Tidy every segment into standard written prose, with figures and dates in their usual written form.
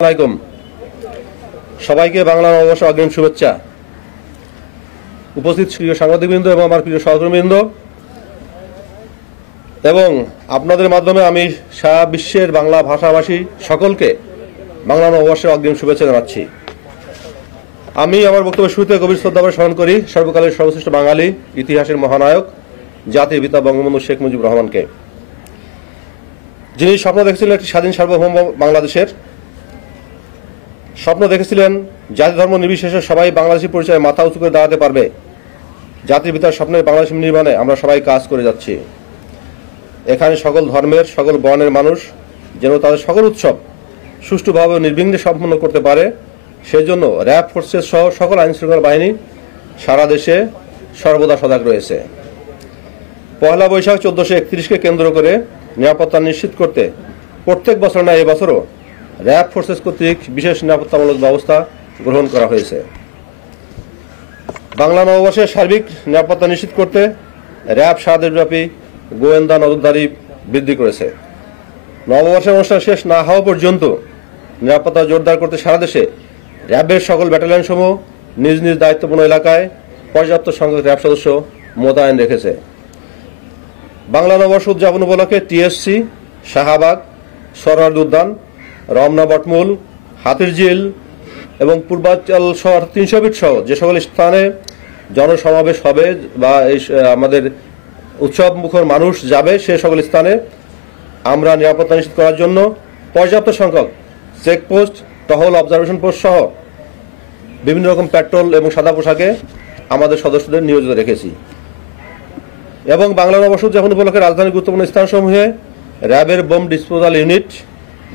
আলাইকুম সবাইকে বাংলা নববর্ষ অগ্রিম শুভেচ্ছা। উপস্থিত প্রিয় সাংবাদিকবৃন্দ এবং আমার প্রিয় সহকর্মীবৃন্দ এবং আপনাদের মাধ্যমে আমি সারা বিশ্বের বাংলা ভাষাভাষী সকলকে বাংলা নববর্ষের অগ্রিম শুভেচ্ছা জানাচ্ছি। আমি আমার বক্তব্যের শুরুতে গভীর শ্রদ্ধা করে স্মরণ করি সর্বকালের সর্বশ্রেষ্ঠ বাঙালি, ইতিহাসের মহানায়ক, জাতির পিতা বঙ্গবন্ধু শেখ মুজিবুর রহমানকে, যিনি স্বপ্ন দেখেছিলেন একটি স্বাধীন সার্বভৌম বাংলাদেশের। স্বপ্ন দেখেছিলেন জাতি ধর্ম নির্বিশেষে সবাই বাংলাদেশী পরিচয়ে মাথা উঁচু করে দাঁড়াতে পারবে। জাতির পিতার স্বপ্নের বাংলাদেশ নির্মাণে আমরা সবাই কাজ করে যাচ্ছি। এখানে সকল ধর্মের, সকল বর্ণের মানুষ যেন তাদের সকল উৎসব সুষ্ঠুভাবে ও নির্বিঘ্নে সম্পন্ন করতে পারে, সেজন্য র্যাব ফোর্সেস সহ সকল আইনশৃঙ্খলা বাহিনী সারা দেশে সর্বদা সজাগ রয়েছে। পয়লা বৈশাখ 1431কে কেন্দ্র করে নিরাপত্তা নিশ্চিত করতে প্রত্যেক বছর না এবছরও র্যাব ফোর্সেস কর্তৃক বিশেষ নিরাপত্তামূলক ব্যবস্থা গ্রহণ করা হয়েছে। বাংলা নববর্ষের সার্বিক নিরাপত্তা নিশ্চিত করতে র্যাব সারা দেশব্যাপী গোয়েন্দা নজরদারি বৃদ্ধি করেছে। নববর্ষের অনুষ্ঠান শেষ না হওয়া পর্যন্ত নিরাপত্তা জোরদার করতে সারা দেশে র্যাবের সকল ব্যাটালিয়নসমূহ নিজ নিজ দায়িত্বপূর্ণ এলাকায় পর্যাপ্ত সংখ্যক র্যাব সদস্য মোতায়েন রেখেছে। বাংলা নববর্ষ উদযাপন উপলক্ষে টিএসসি, শাহবাগ, সরোয়ার্দী উদ্যান, রমনা বটমূল, হাতিরঝিল এবং পূর্বাঞ্চল শহর 300 ফিট সহ যে সকল স্থানে জনসমাবেশ হবে বা এই আমাদের উৎসব মুখর মানুষ যাবে, সে সকল স্থানে আমরা নিরাপত্তা নিশ্চিত করার জন্য পর্যাপ্ত সংখ্যক চেকপোস্ট, টহল, অবজারভেশন পোস্ট সহ বিভিন্ন রকম পেট্রোল এবং সাদা পোশাকে আমাদের সদস্যদের নিয়োজিত রেখেছি। এবং বাংলা নববর্ষ উদযাপন উপলক্ষে রাজধানীর গুরুত্বপূর্ণ স্থানসমূহে র্যাবের bomb disposal unit,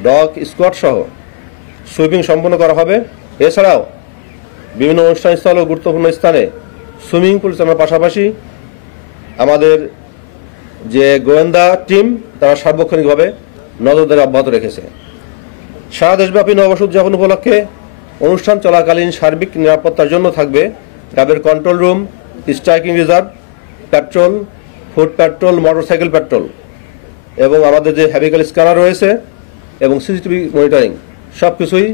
dog squad সহ সুইপিং সম্পন্ন করা হবে। এছাড়াও বিভিন্ন অনুষ্ঠানস্থল ও গুরুত্বপূর্ণ স্থানে সুইমিং পুল চালানোর পাশাপাশি আমাদের যে গোয়েন্দা টিম তারা সার্বক্ষণিকভাবে নজরদারি অব্যাহত রেখেছে। সারা দেশব্যাপী নববর্ষ উদযাপন উপলক্ষে অনুষ্ঠান চলাকালীন সার্বিক নিরাপত্তার জন্য থাকবে র্যাবের control room, striking reserve, petrol, foot petrol, motorcycle petrol এবং আমাদের যে হেভিক্যাল স্ক্যানার রয়েছে এবং সিসিটিভি মনিটরিং সবকিছুই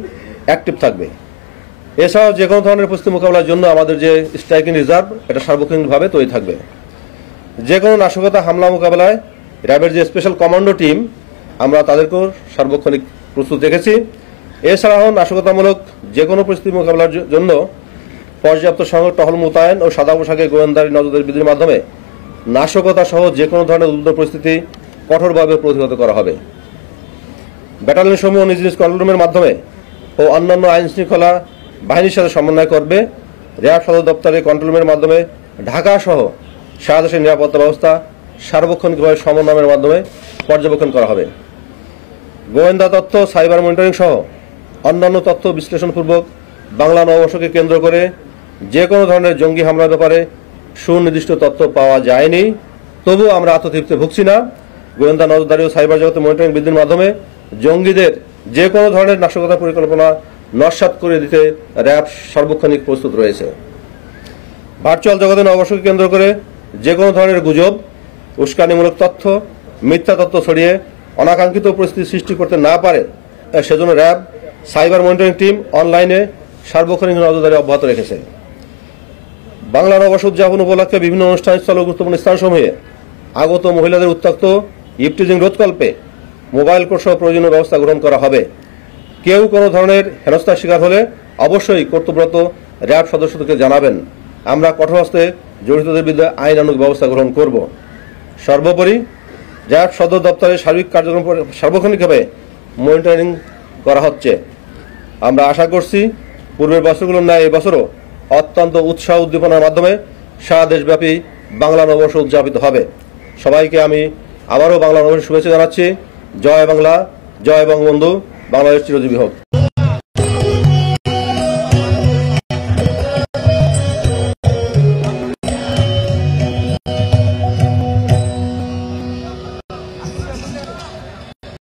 অ্যাক্টিভ থাকবে। এছাড়াও যে কোনো ধরনের পরিস্থিতি মোকাবেলার জন্য আমাদের যে স্ট্রাইকিং রিজার্ভ এটা সার্বক্ষণিকভাবে তৈরি থাকবে। যে কোনো নাশকতা হামলা মোকাবেলায় র্যাবের যে স্পেশাল কমান্ডো টিম আমরা তাদেরকেও সার্বক্ষণিক প্রস্তুত রেখেছি। এছাড়াও নাশকতামূলক যে কোনো পরিস্থিতি মোকাবেলার জন্য পর্যাপ্ত সংখ্যক টহল মোতায়েন ও সাদা পোশাকে গোয়েন্দারি নজরদারি বৃদ্ধির মাধ্যমে নাশকতা সহ যে কোনো ধরনের উদ্ভূত পরিস্থিতি কঠোরভাবে প্রতিহত করা হবে। ব্যাটালিয়ন সমূহ নিজ নিজ কন্ট্রোল রুমের মাধ্যমে ও অন্যান্য আইন শৃঙ্খলা বাহিনীর সাথে সমন্বয় করবে। র্যাব সদর দপ্তরের কন্ট্রোল রুমের মাধ্যমে ঢাকা সহ সারা দেশের নিরাপত্তা ব্যবস্থা সার্বক্ষণিকভাবে সমন্বয়ের মাধ্যমে পর্যবেক্ষণ করা হবে। গোয়েন্দা তথ্য, সাইবার মনিটরিং সহ অন্যান্য তথ্য বিশ্লেষণপূর্বক বাংলা নববর্ষকে কেন্দ্র করে যে কোনো ধরনের জঙ্গি হামলার ব্যাপারে সুনির্দিষ্ট তথ্য পাওয়া যায়নি। তবু আমরা আত্মতৃপ্তি ভুগছি না। গোয়েন্দা নজরদারি ও সাইবার জগতে মনিটরিং বৃদ্ধির মাধ্যমে জঙ্গিদের যে কোনো ধরনের নাশকতা পরিকল্পনা নস্যাৎ করে দিতে র্যাব সার্বক্ষণিক প্রস্তুত রয়েছে। ভার্চুয়াল জগতে নববর্ষকে কেন্দ্র করে যে কোনো ধরনের গুজব, উস্কানিমূলক তথ্য, মিথ্যা তথ্য ছড়িয়ে অনাকাঙ্ক্ষিত পরিস্থিতি সৃষ্টি করতে না পারে, সেজন্য র্যাব সাইবার মনিটরিং টিম অনলাইনে সার্বক্ষণিক নজরদারি অব্যাহত রেখেছে। বাংলা নববর্ষ উদযাপন উপলক্ষে বিভিন্ন অনুষ্ঠানস্থল ও গুরুত্বপূর্ণ স্থানসমূহে আগত মহিলাদের উত্ত্যক্ত ইভটিজিং রোধকল্পে মোবাইল কোর্ট সহ প্রয়োজনীয় ব্যবস্থা গ্রহণ করা হবে। কেউ কোনো ধরনের হেনস্থার শিকার হলে অবশ্যই কর্তব্যরত র্যাব সদস্যদেরকে জানাবেন। আমরা কঠোর হস্তে জড়িতদের বিরুদ্ধে আইনানুগ ব্যবস্থা গ্রহণ করব। সর্বোপরি র্যাব সদর দপ্তরের সার্বিক কার্যক্রম সার্বক্ষণিকভাবে মনিটরিং করা হচ্ছে। আমরা আশা করছি পূর্বের বছরগুলোর ন্যায় এবছরও অত্যন্ত উৎসাহ উদ্দীপনার মাধ্যমে সারা দেশব্যাপী বাংলা নববর্ষ উদযাপিত হবে। সবাইকে আমি আবারও বাংলা নববর্ষের শুভেচ্ছা জানাচ্ছি। জয় বাংলা, জয় বঙ্গবন্ধু, বাংলাদেশ চিরজীবী হোক।